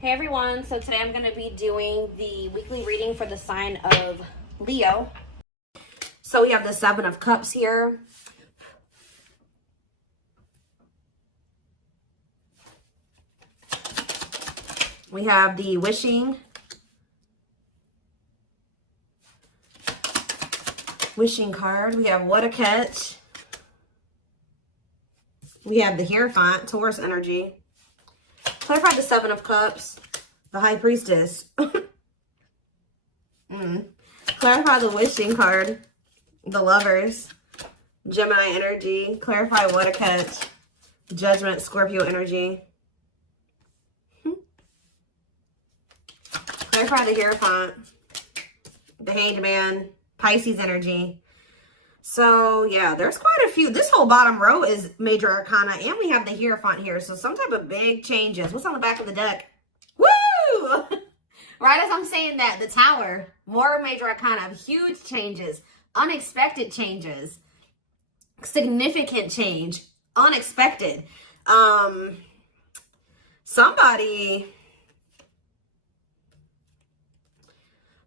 Hey everyone, so today I'm going to be doing the weekly reading for the sign of Leo. So we have the Seven of Cups here. We have the wishing card. We have what a catch. We have the Hierophant, Taurus energy. Clarify the Seven of Cups, the High Priestess. Clarify the wishing card, the Lovers, Gemini energy. Clarify what a catch, Judgment, Scorpio energy. Clarify the Hierophant, the Hanged Man, Pisces energy. So, yeah, there's quite a few. This whole bottom row is major arcana, and we have the Hierophant here. So, some type of big changes. What's on the back of the deck? Woo! Right as I'm saying that, the Tower, more major arcana, huge changes, unexpected changes, significant change, unexpected. Somebody...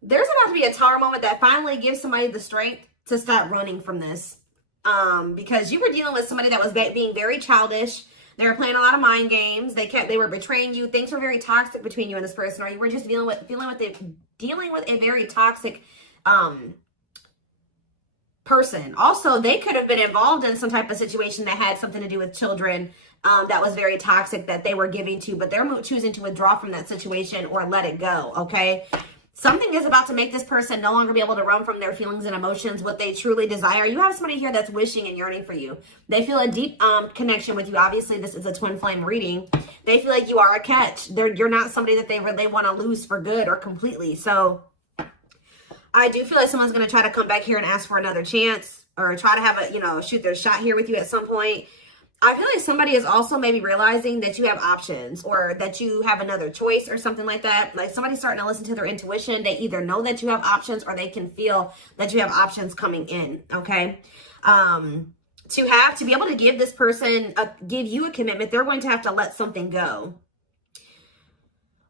There's about to be a Tower moment that finally gives somebody the strength to stop running from this. Because you were dealing with somebody that was being very childish. They were playing a lot of mind games. They were betraying you. Things were very toxic between you and this person, or you were just dealing with a very toxic person. Also, they could have been involved in some type of situation that had something to do with children that was very toxic that they were giving to, but they're choosing to withdraw from that situation or let it go, okay? Something is about to make this person no longer be able to run from their feelings and emotions, what they truly desire. You have somebody here that's wishing and yearning for you. They feel a deep connection with you. Obviously, this is a twin flame reading. They feel like you are a catch. You're not somebody that they want to lose for good or completely. So I do feel like someone's going to try to come back here and ask for another chance or try to have a, shoot their shot here with you at some point. I feel like somebody is also maybe realizing that you have options or that you have another choice or something like that. Like somebody's starting to listen to their intuition. They either know that you have options or they can feel that you have options coming in, okay? To be able to give this person, give you a commitment, they're going to have to let something go.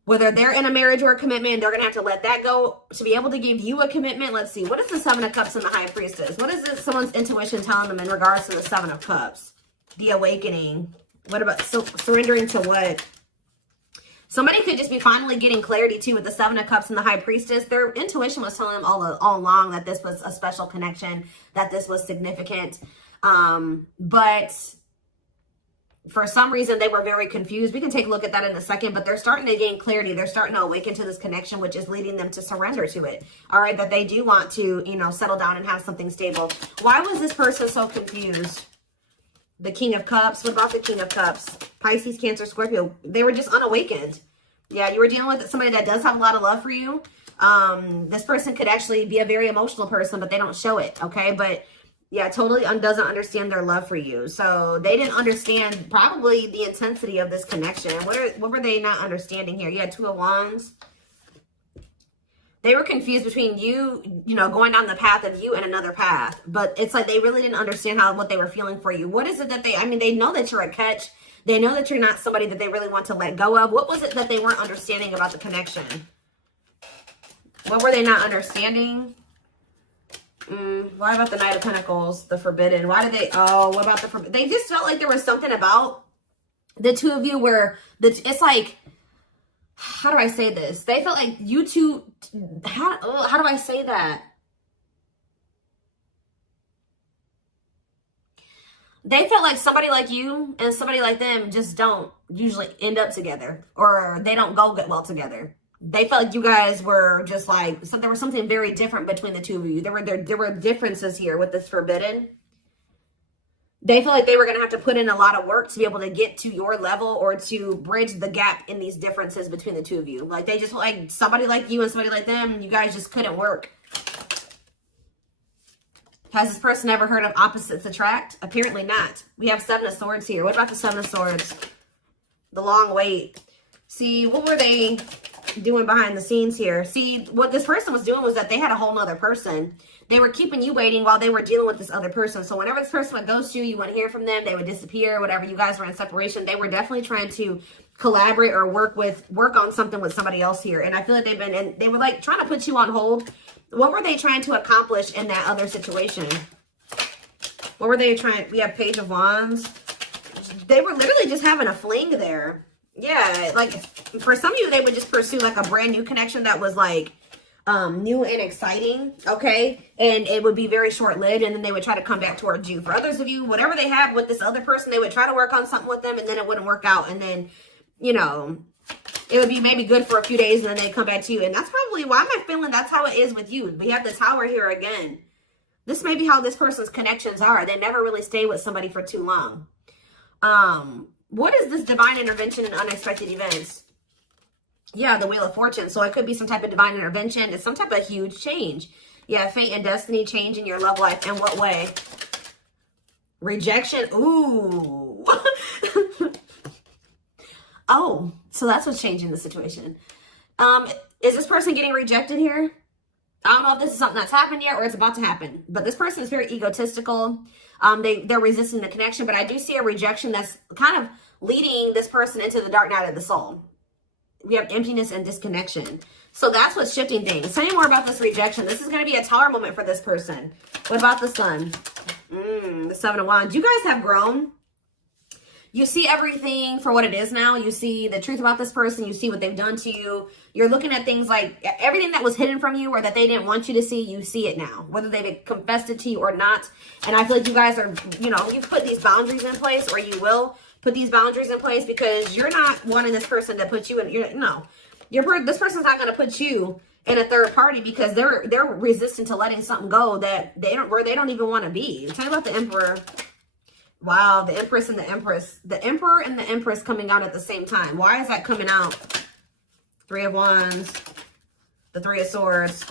Whether they're in a marriage or a commitment, they're going to have to let that go to be able to give you a commitment. Let's see. What is the Seven of Cups and the High Priestess? What is someone's intuition telling them in regards to the Seven of Cups? The awakening. What about surrendering to what? Somebody could just be finally getting clarity too with the Seven of Cups and the High Priestess. Their intuition was telling them all along that this was a special connection, that this was significant. But for some reason, they were very confused. We can take a look at that in a second, but they're starting to gain clarity. They're starting to awaken to this connection, which is leading them to surrender to it. All right, that they do want to, settle down and have something stable. Why was this person so confused? The King of Cups. What about the King of Cups? Pisces, Cancer, Scorpio. They were just unawakened. Yeah, you were dealing with somebody that does have a lot of love for you. This person could actually be a very emotional person, but they don't show it, okay? But yeah, totally doesn't understand their love for you. So they didn't understand probably the intensity of this connection. What were they not understanding here? You had Two of Wands. They were confused between you, going down the path of you and another path. But it's like they really didn't understand what they were feeling for you. What is it that they know that you're a catch. They know that you're not somebody that they really want to let go of. What was it that they weren't understanding about the connection? What were they not understanding? What about the Knight of Pentacles, the Forbidden? What about the Forbidden? They just felt like there was something about the two of you where it's like, how do I say this? They felt like you two, how do I say that? They felt like somebody like you and somebody like them just don't usually end up together, or they don't go get well together. They felt like you guys were just like, so there was something very different between the two of you. There were differences here with this Forbidden. They feel like they were going to have to put in a lot of work to be able to get to your level or to bridge the gap in these differences between the two of you. Like they just like somebody like you and somebody like them, you guys just couldn't work. Has this person ever heard of opposites attract? Apparently not. We have Seven of Swords here. What about the Seven of Swords? The long wait. See, what were they doing behind the scenes here? See, what this person was doing was that they had a whole nother person. They were keeping you waiting while they were dealing with this other person. So whenever this person would ghost you, you wouldn't hear from them, they would disappear, whatever. You guys were in separation. They were definitely trying to collaborate or work on something with somebody else here. And I feel like they were like trying to put you on hold. What were they trying to accomplish in that other situation? What were they trying? We have Page of Wands. They were literally just having a fling there. Yeah, like for some of you, they would just pursue like a brand new connection that was like new and exciting, okay? And it would be very short-lived, and then they would try to come back towards you. For others of you, whatever they have with this other person, they would try to work on something with them, and then it wouldn't work out. And then, you know, it would be maybe good for a few days, and then they come back to you. And that's probably why I'm feeling that's how it is with you. We have the Tower here again. This may be how this person's connections are. They never really stay with somebody for too long. What is this divine intervention and unexpected events? Yeah, the Wheel of Fortune. So it could be some type of divine intervention. It's some type of huge change. Yeah, fate and destiny change in your love life. In what way? Rejection. Ooh. Oh, so that's what's changing the situation. Is this person getting rejected here? I don't know if this is something that's happened yet or it's about to happen. But this person is very egotistical. They're resisting the connection. But I do see a rejection that's kind of leading this person into the dark night of the soul. We have emptiness and disconnection. So that's what's shifting things. Tell me more about this rejection. This is going to be a Tower moment for this person. What about the Sun? The Seven of Wands. You guys have grown. You see everything for what it is now. You see the truth about this person. You see what they've done to you. You're looking at things like everything that was hidden from you or that they didn't want you to see, you see it now. Whether they've confessed it to you or not. And I feel like you guys are, you know, you've put these boundaries in place, or you will put these boundaries in place, because you're not wanting this person to put you in. This person's not going to put you in a third party because they're resistant to letting something go that they don't even want to be. Tell me about the Emperor. Wow, the Empress and the Empress. The Emperor and the Empress coming out at the same time. Why is that coming out? Three of Wands, the Three of Swords,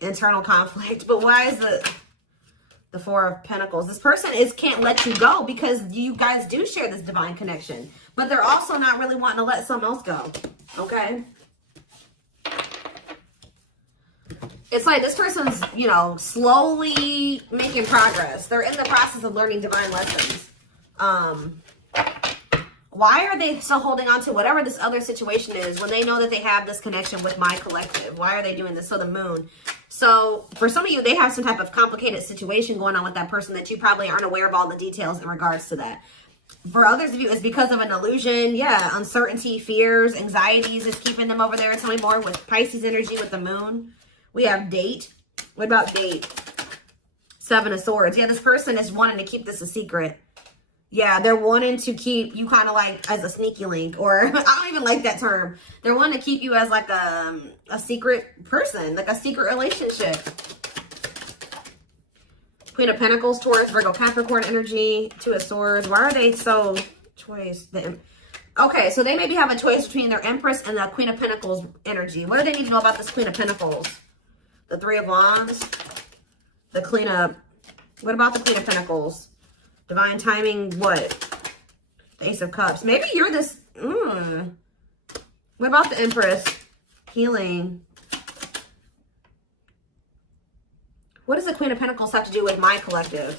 internal conflict. But why is the Four of Pentacles? This person can't let you go because you guys do share this divine connection. But they're also not really wanting to let someone else go. Okay? It's like this person's, you know, slowly making progress. They're in the process of learning divine lessons. Why are they still holding on to whatever this other situation is when they know that they have this connection with my collective? Why are they doing this? So the Moon. So for some of you, they have some type of complicated situation going on with that person that you probably aren't aware of all the details in regards to that. For others of you, it's because of an illusion. Yeah, uncertainty, fears, anxieties is keeping them over there. Tell me more with Pisces energy with the Moon. We have Date. What about Date? Seven of Swords. Yeah, this person is wanting to keep this a secret. Yeah, they're wanting to keep you kind of like as a sneaky link, or I don't even like that term. They're wanting to keep you as like a secret person, like a secret relationship. Queen of Pentacles, Taurus, Virgo, Capricorn energy, Two of Swords. Why are they so choice? Okay, so they maybe have a choice between their Empress and the Queen of Pentacles energy. What do they need to know about this Queen of Pentacles? The Three of Wands, the Queen of... What about the Queen of Pentacles? Divine timing, what? The Ace of Cups. Maybe you're this... What about the Empress? Healing. What does the Queen of Pentacles have to do with my collective?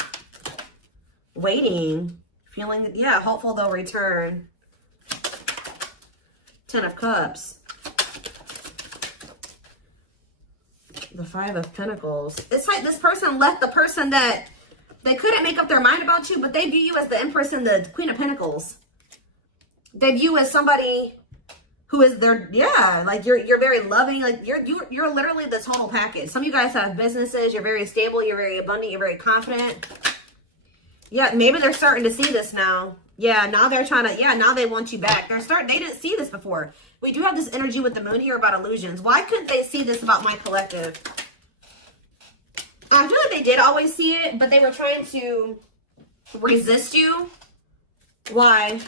Waiting. Feeling... Yeah, hopeful they'll return. Ten of Cups. The Five of Pentacles. It's like this person left the person that they couldn't make up their mind about you, but they view you as the Empress and the Queen of Pentacles. They view you as somebody who is their, yeah, like you're very loving, like you're literally the total package. Some of you guys have businesses, you're very stable, you're very abundant, you're very confident. Yeah, maybe they're starting to see this now. Yeah, now they're trying to, yeah, now they want you back. They didn't see this before. We do have this energy with the Moon here about illusions. Why couldn't they see this about my collective? I feel like they did always see it, but they were trying to resist you. Why?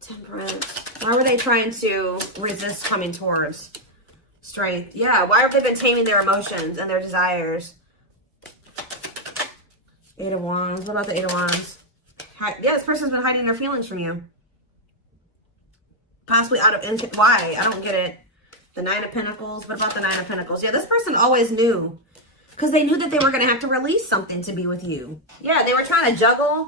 Temperance. Why were they trying to resist coming towards strength? Yeah, why have they been taming their emotions and their desires? Eight of Wands. What about the Eight of Wands? Yeah, this person's been hiding their feelings from you. Possibly out of... Why? I don't get it. The Nine of Pentacles. What about the Nine of Pentacles? Yeah, this person always knew. Because they knew that they were going to have to release something to be with you. Yeah, they were trying to juggle.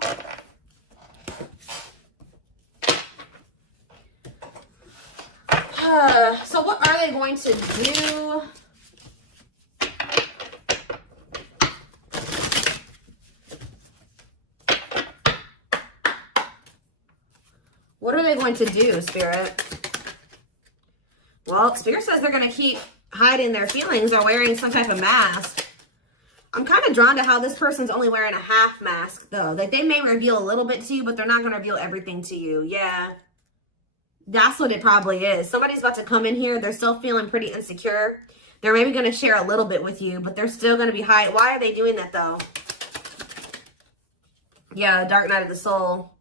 So what are they going to do? What are they going to do, Spirit? Well, Spirit says they're going to keep hiding their feelings or wearing some type of mask. I'm kind of drawn to how this person's only wearing a half mask, though. Like, they may reveal a little bit to you, but they're not going to reveal everything to you. Yeah. That's what it probably is. Somebody's about to come in here. They're still feeling pretty insecure. They're maybe going to share a little bit with you, but they're still going to be hiding. Why are they doing that, though? Yeah, Dark Night of the Soul.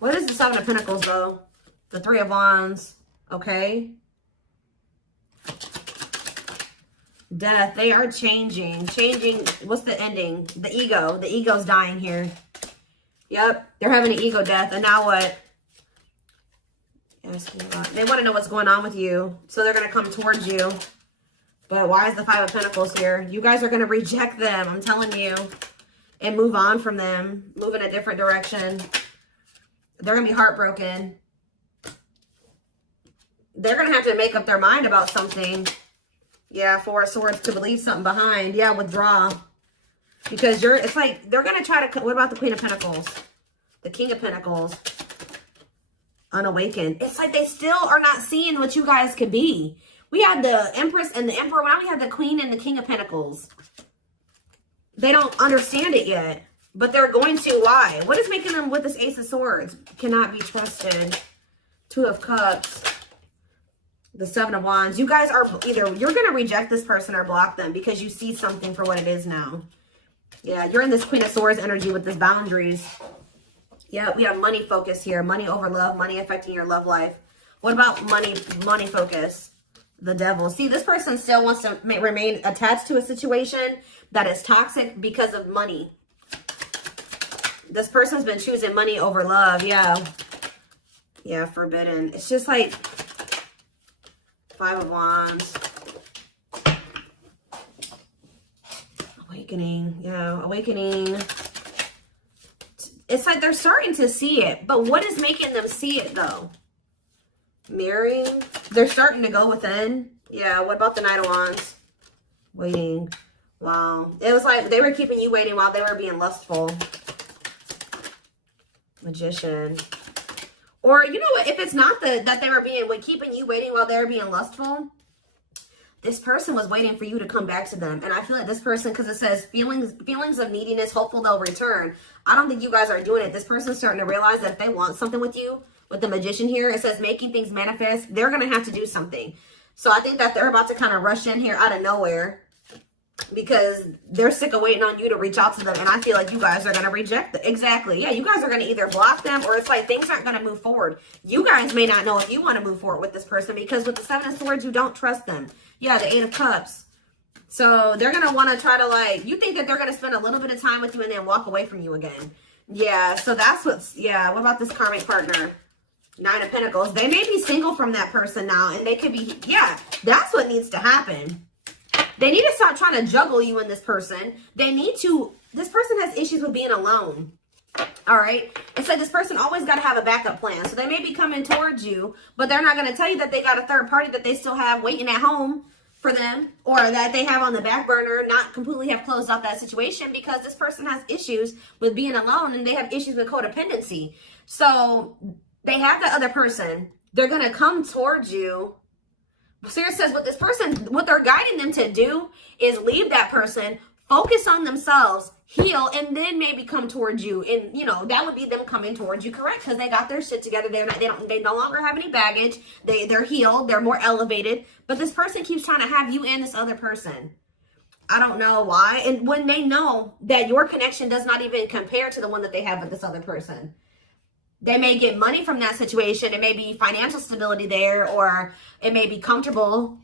What is the Seven of Pentacles, though? The Three of Wands. Okay. Death. They are changing. Changing. What's the ending? The ego. The ego's dying here. Yep. They're having an ego death. And now what? They want to know what's going on with you. So they're going to come towards you. But why is the Five of Pentacles here? You guys are going to reject them. I'm telling you. And move on from them. Move in a different direction. They're going to be heartbroken. They're going to have to make up their mind about something. Yeah, Four of Swords, to leave something behind. Yeah, withdraw. Because it's like, they're going to try to, what about the Queen of Pentacles? The King of Pentacles. Unawakened. It's like they still are not seeing what you guys could be. We had the Empress and the Emperor. Now we have the Queen and the King of Pentacles. They don't understand it yet. But they're going to. Why? What is making them with this Ace of Swords? Cannot be trusted. Two of Cups. The Seven of Wands. You guys are either, you're going to reject this person or block them because you see something for what it is now. Yeah, you're in this Queen of Swords energy with this boundaries. Yeah, we have money focus here. Money over love. Money affecting your love life. What about money focus? The Devil. See, this person still wants to remain attached to a situation that is toxic because of money. This person's been choosing money over love. Yeah. Yeah, forbidden. It's just like Five of Wands. Awakening. Yeah, awakening. It's like they're starting to see it. But what is making them see it, though? Mirroring. They're starting to go within. Yeah, what about the Knight of Wands? Waiting. Wow. It was like they were keeping you waiting while they were being lustful. Magician. Or, you know what? If it's not that they were keeping you waiting while they were being lustful, this person was waiting for you to come back to them. And I feel like this person, because it says feelings of neediness, hopeful they'll return. I don't think you guys are doing it. This person's starting to realize that if they want something with you, with the Magician here, it says making things manifest, they're going to have to do something. So I think that they're about to kind of rush in here out of nowhere because they're sick of waiting on you to reach out to them. And I feel like you guys are going to reject them. Exactly. Yeah, you guys are going to either block them or it's like things aren't going to move forward. You guys may not know if you want to move forward with this person because with the Seven of Swords, you don't trust them. Yeah, the Eight of Cups. So they're going to want to try to like, you think that they're going to spend a little bit of time with you and then walk away from you again. Yeah, so that's what's, yeah. What about this karmic partner? Nine of Pentacles. They may be single from that person now and they could be, yeah, that's what needs to happen. They need to stop trying to juggle you and this person. They need to, this person has issues with being alone. All right. It's like this person always got to have a backup plan. So they may be coming towards you, but they're not going to tell you that they got a third party that they still have waiting at home for them or that they have on the back burner, not completely have closed out that situation because this person has issues with being alone and they have issues with codependency. So they have that other person. They're going to come towards you. Spirit says what this person, what they're guiding them to do is leave that person, focus on themselves, heal, and then maybe come towards you. And, you know, that would be them coming towards you, correct? Because they got their shit together. They no longer have any baggage. They're healed. They're more elevated. But this person keeps trying to have you and this other person. I don't know why. And when they know that your connection does not even compare to the one that they have with this other person. They may get money from that situation. It may be financial stability there, or it may be comfortable.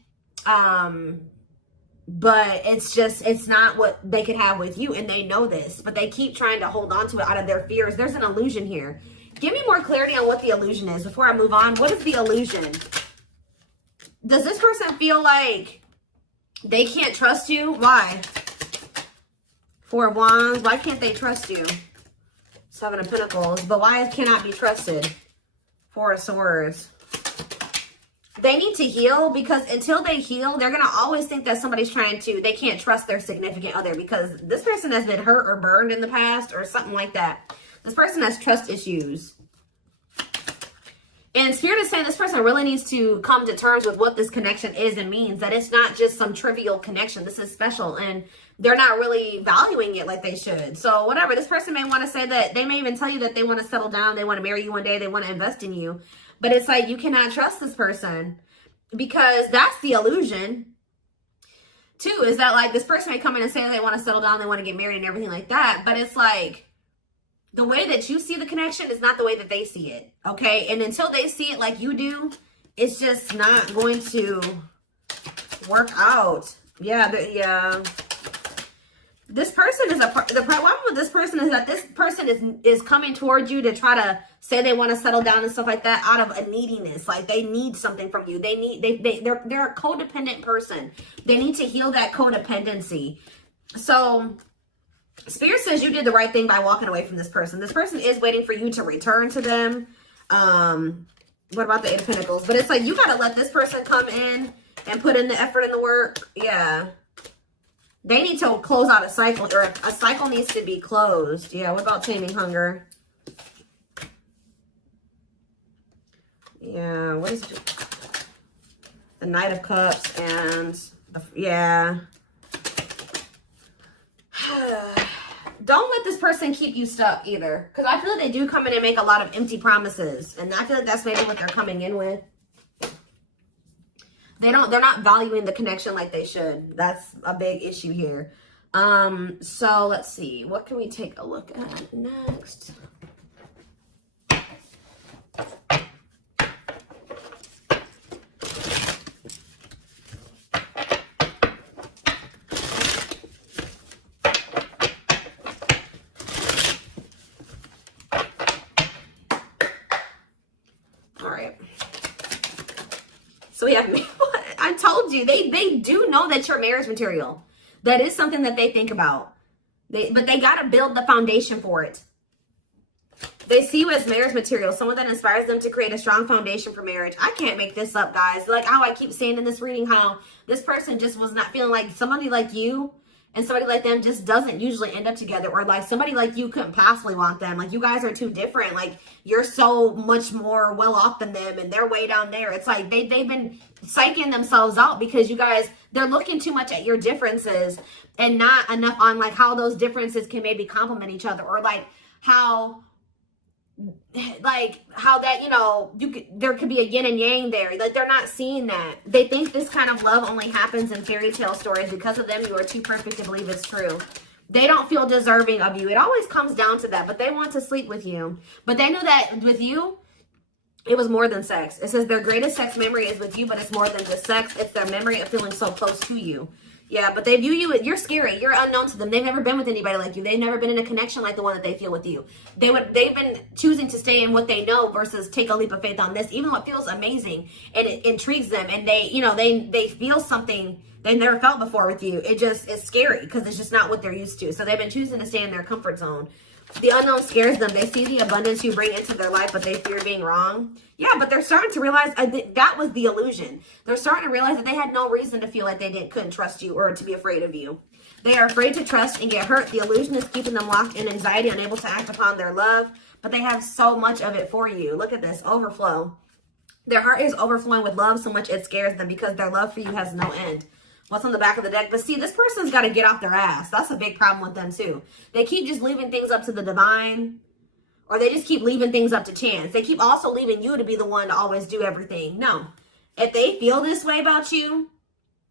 But it's not what they could have with you. And they know this, but they keep trying to hold on to it out of their fears. There's an illusion here. Give me more clarity on what the illusion is before I move on. What is the illusion? Does this person feel like they can't trust you? Why? Four of Wands. Why can't they trust you? Seven of Pentacles. But why it cannot be trusted? Four of Swords. They need to heal, because until they heal, they're going to always think that somebody's they can't trust their significant other, because this person has been hurt or burned in the past or something like that. This person has trust issues. And Spirit is saying this person really needs to come to terms with what this connection is and means, that it's not just some trivial connection. This is special, and they're not really valuing it like they should. So whatever, this person may want to say that, they may even tell you that they want to settle down, they want to marry you one day, they want to invest in you. But it's like, you cannot trust this person, because that's the illusion too, is that like this person may come in and say they want to settle down, they want to get married and everything like that. But it's like, the way that you see the connection is not the way that they see it. Okay. And until they see it like you do, it's just not going to work out. Yeah. This person is the problem with this person is that this person is coming towards you to try to say they want to settle down and stuff like that out of a neediness. Like they need something from you. They're a codependent person. They need to heal that codependency. So Spirit says you did the right thing by walking away from this person. This person is waiting for you to return to them. What about the Eight of Pentacles? But it's like, you got to let this person come in and put in the effort and the work. Yeah. They need to close out a cycle, or a cycle needs to be closed. Yeah, what about taming hunger? Yeah, what is it? The Knight of Cups and yeah. Don't let this person keep you stuck either, because I feel like they do come in and make a lot of empty promises, and I feel like that's maybe what they're coming in with. They're not valuing the connection like they should. That's a big issue here. So let's see. What can we take a look at next? All right. So we have, I told you, they do know that you're marriage material. That is something that they think about. But they got to build the foundation for it. They see you as marriage material, someone that inspires them to create a strong foundation for marriage. I can't make this up, guys. Like how I keep saying in this reading, how this person just was not feeling like somebody like you and somebody like them just doesn't usually end up together, or like somebody like you couldn't possibly want them. Like you guys are too different. Like you're so much more well off than them and they're way down there. It's like they've been psyching themselves out because you guys, they're looking too much at your differences and not enough on like how those differences can maybe complement each other, or like how that, you know, there could be a yin and yang there. Like they're not seeing that. They think this kind of love only happens in fairy tale stories. Because of them, you are too perfect to believe it's true. They don't feel deserving of you. It always comes down to that, but they want to sleep with you. But they know that with you, it was more than sex. It says their greatest sex memory is with you, but it's more than just sex. It's their memory of feeling so close to you. Yeah, but they view you, you're scary. You're unknown to them. They've never been with anybody like you. They've never been in a connection like the one that they feel with you. They've been choosing to stay in what they know versus take a leap of faith on this, even though it feels amazing and it intrigues them. And they, you know, they feel something they never felt before with you. It just is scary because it's just not what they're used to. So they've been choosing to stay in their comfort zone. The unknown scares them. They see the abundance you bring into their life, but they fear being wrong. Yeah, but they're starting to realize that was the illusion. They're starting to realize that they had no reason to feel like they couldn't trust you or to be afraid of you. They are afraid to trust and get hurt. The illusion is keeping them locked in anxiety, unable to act upon their love, but they have so much of it for you. Look at this, overflow. Their heart is overflowing with love so much it scares them because their love for you has no end. What's on the back of the deck? But see, this person's got to get off their ass. That's a big problem with them too. They keep just leaving things up to the divine, or they just keep leaving things up to chance. They keep also leaving you to be the one to always do everything. No. If they feel this way about you,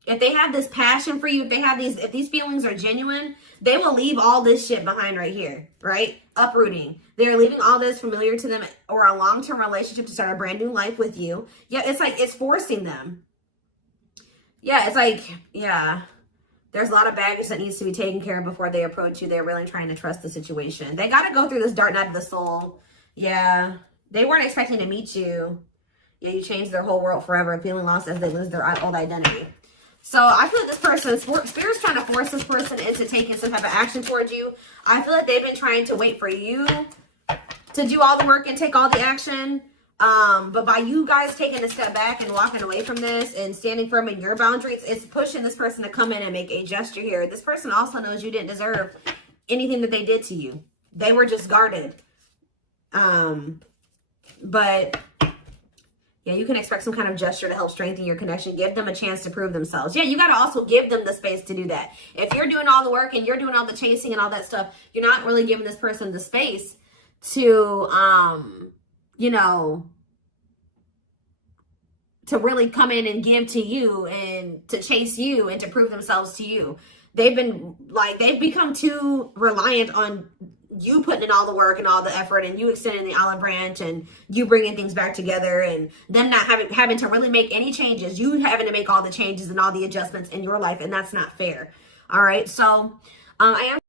if they have this passion for you, if these feelings are genuine, they will leave all this shit behind right here, right? Uprooting. They're leaving all this familiar to them or a long-term relationship to start a brand new life with you. Yeah, it's like it's forcing them. Yeah, it's like, yeah, there's a lot of baggage that needs to be taken care of before they approach you. They're really trying to trust the situation. They got to go through this dark night of the soul. Yeah, they weren't expecting to meet you. Yeah, you changed their whole world forever, feeling lost as they lose their old identity. So I feel like this person, Spirit's trying to force this person into taking some type of action towards you. I feel like they've been trying to wait for you to do all the work and take all the action. But by you guys taking a step back and walking away from this and standing firm in your boundaries, it's pushing this person to come in and make a gesture here. This person also knows you didn't deserve anything that they did to you. They were just guarded. But yeah, you can expect some kind of gesture to help strengthen your connection. Give them a chance to prove themselves. Yeah, you got to also give them the space to do that. If you're doing all the work and you're doing all the chasing and all that stuff, you're not really giving this person the space to, you know, to really come in and give to you and to chase you and to prove themselves to you. They've become too reliant on you putting in all the work and all the effort and you extending the olive branch and you bringing things back together and them not having to really make any changes. You having to make all the changes and all the adjustments in your life, and that's not fair. All right. So I am